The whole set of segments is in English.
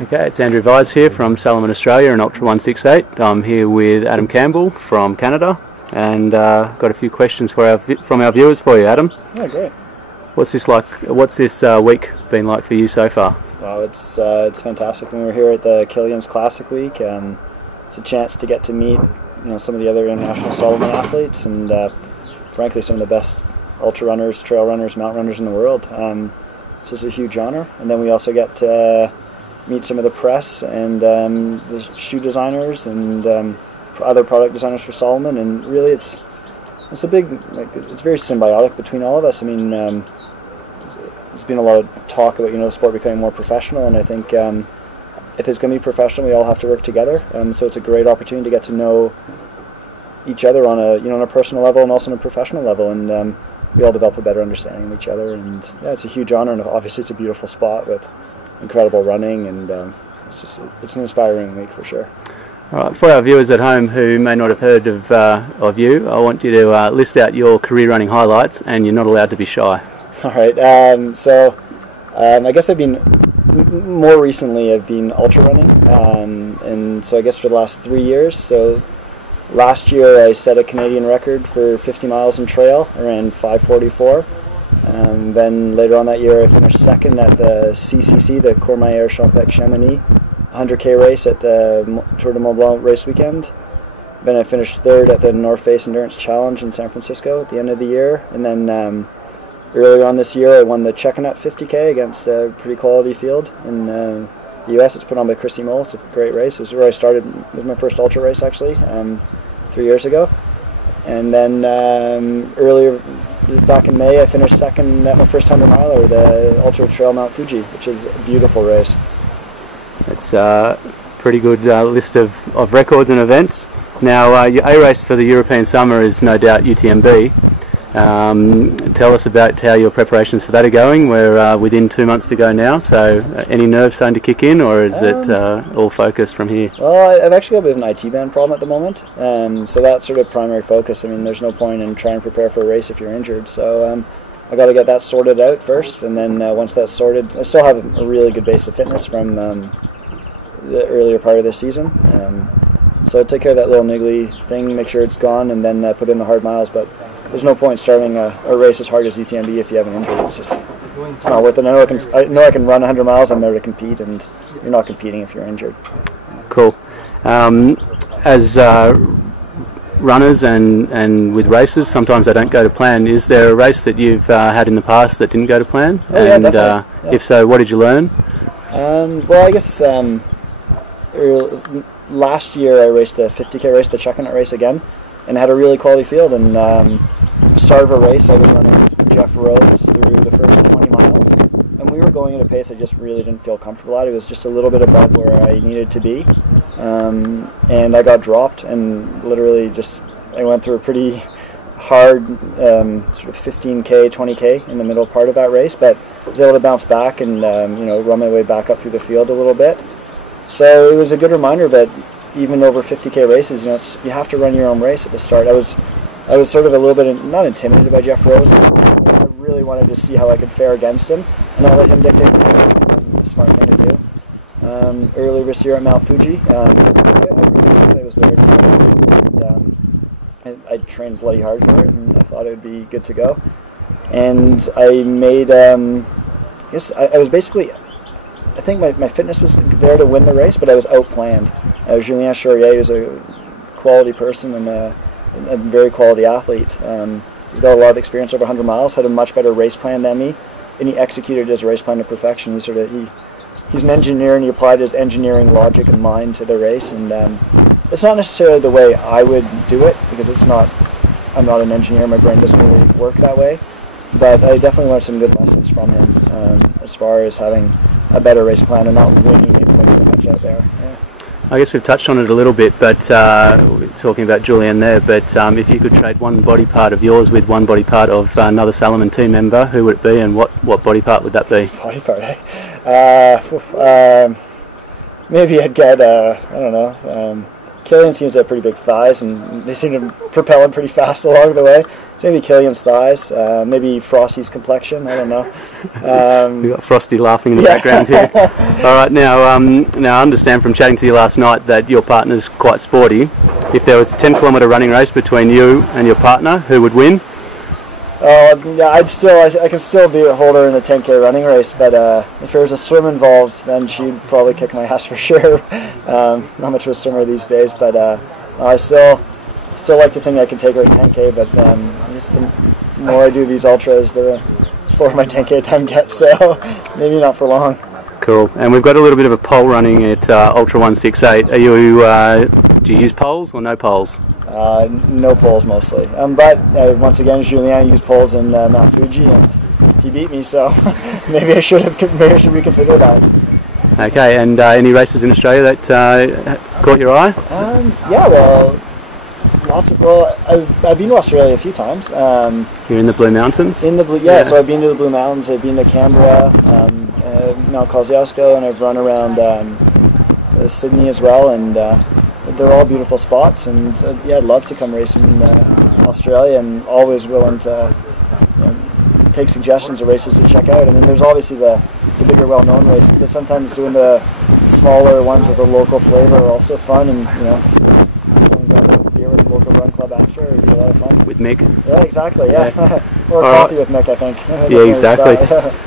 Okay, it's Andrew Vise here from Salomon Australia and Ultra168. I'm here with Adam Campbell from Canada, and got a few questions from our viewers for you, Adam. Oh, great. What's this like? What's this week been like for you so far? Well, it's fantastic. When we were here at the Killian's Classic Week, it's a chance to get to meet some of the other international Salomon athletes, and frankly some of the best ultra runners, trail runners, mountain runners in the world. So it's a huge honor. And then we also get to meet some of the press and the shoe designers and other product designers for Salomon, and really it's a big, it's very symbiotic between all of us. I mean, there's been a lot of talk about the sport becoming more professional, and I think if it's going to be professional, we all have to work together. So it's a great opportunity to get to know each other on a personal level and also on a professional level, and we all develop a better understanding of each other. And yeah, it's a huge honor, and obviously it's a beautiful spot with incredible running, and it's an inspiring week for sure. All right, for our viewers at home who may not have heard of you, I want you to list out your career running highlights, and you're not allowed to be shy. All right, I guess more recently I've been ultra running, and so I guess for the last 3 years. So last year I set a Canadian record for 50 miles in trail, around 5:44. Then later on that year I finished second at the CCC, the Courmayeur Champec Chamonix 100k race at the Tour de Mont Blanc race weekend. Then I finished third at the North Face Endurance Challenge in San Francisco at the end of the year. And then earlier on this year I won the Checkernut 50k against a pretty quality field in the US. It's put on by Chrissy Mole. It's a great race. It was where I started. It was my first ultra race actually, 3 years ago. And then earlier, back in May, I finished second at my first 100 miler, the Ultra Trail Mount Fuji, which is a beautiful race. It's a pretty good list of records and events. Now, your A race for the European summer is no doubt UTMB. Tell us about how your preparations for that are going. We're within 2 months to go now, so any nerves starting to kick in, or is it all focused from here? Well, I've actually got a bit of an IT band problem at the moment, so that's sort of primary focus. I mean, there's no point in trying to prepare for a race if you're injured, so I got to get that sorted out first, and then once that's sorted, I still have a really good base of fitness from the earlier part of this season. So take care of that little niggly thing, make sure it's gone, and then put in the hard miles. But there's no point starting a race as hard as UTMB if you have an injury. It's not worth it. I know I can run 100 miles. I'm there to compete, and you're not competing if you're injured. Cool. As runners and with races, sometimes they don't go to plan. Is there a race that you've had in the past that didn't go to plan? Oh, yeah, definitely. Yeah. If so, what did you learn? Well, I guess last year I raced a 50k race, the Checkernut race again, and had a really quality field. And the start of a race, I was running Jeff Rose through the first 20 miles, and we were going at a pace I just really didn't feel comfortable at. It was just a little bit above where I needed to be, and I got dropped, and literally I went through a pretty hard sort of 15k, 20k in the middle part of that race, but I was able to bounce back and run my way back up through the field a little bit. So it was a good reminder that even over 50k races, you have to run your own race at the start. I was sort of a little bit not intimidated by Jeff Rose, but I really wanted to see how I could fare against him, and not let him dictate the race. It wasn't a smart thing to do. Earlier this year at Mount Fuji, I really thought I was there, and I trained bloody hard for it, and I thought it would be good to go. And I made, I was basically, I think my fitness was there to win the race, but I was outplanned. Julien Chaurier was a quality person and a very quality athlete. He's got a lot of experience over 100 miles, had a much better race plan than me, and he executed his race plan to perfection. He's an engineer, and he applied his engineering logic and mind to the race. And it's not necessarily the way I would do it, because I'm not an engineer, my brain doesn't really work that way. But I definitely learned some good lessons from him as far as having a better race plan and not winging it quite so much out there. Yeah. I guess we've touched on it a little bit, but we're talking about Julien there, but if you could trade one body part of yours with one body part of another Salomon team member, who would it be, and what body part would that be? Body part, eh? Maybe I'd get, I don't know, Killian seems to have pretty big thighs, and they seem to propel him pretty fast along the way. So maybe Killian's thighs, maybe Frosty's complexion, I don't know. We've got Frosty laughing in the background here. All right, now I understand from chatting to you last night that your partner's quite sporty. If there was a 10-kilometre running race between you and your partner, who would win? Yeah, I can still hold her in a 10K running race, but if there was a swim involved, then she'd probably kick my ass for sure. Not much of a swimmer these days, but I still like to think I can take her at 10K, but just the more I do these ultras, the slower my 10K time gets, so maybe not for long. Cool. And we've got a little bit of a pole running at Ultra168. Are you, do you use poles or no poles? No poles mostly, but once again, Julien used poles in Mount Fuji, and he beat me, so maybe I should reconsider that. Okay, and any races in Australia that caught your eye? Yeah, well, lots of. Well, I've been to Australia a few times. You're in the Blue Mountains? In the Blue, yeah. So I've been to the Blue Mountains. I've been to Canberra, Mount Kosciuszko, and I've run around Sydney as well, and they're all beautiful spots. And yeah, I'd love to come race in Australia, and always willing to take suggestions of races to check out. I mean, there's obviously the bigger, well-known races, but sometimes doing the smaller ones with a local flavor are also fun, and grab a beer with the local run club after, it would be a lot of fun. With Mick? Yeah, exactly, yeah. Or coffee with Mick, I think. Yeah, exactly.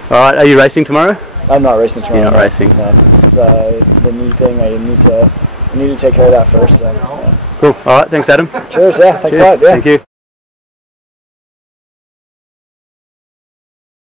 Alright, are you racing tomorrow? I'm not racing tomorrow. You're not racing? No, it's the knee thing, I need to take care of that first. So, yeah. Cool, alright, thanks Adam. Cheers, yeah, thanks a lot. Yeah. Thank you.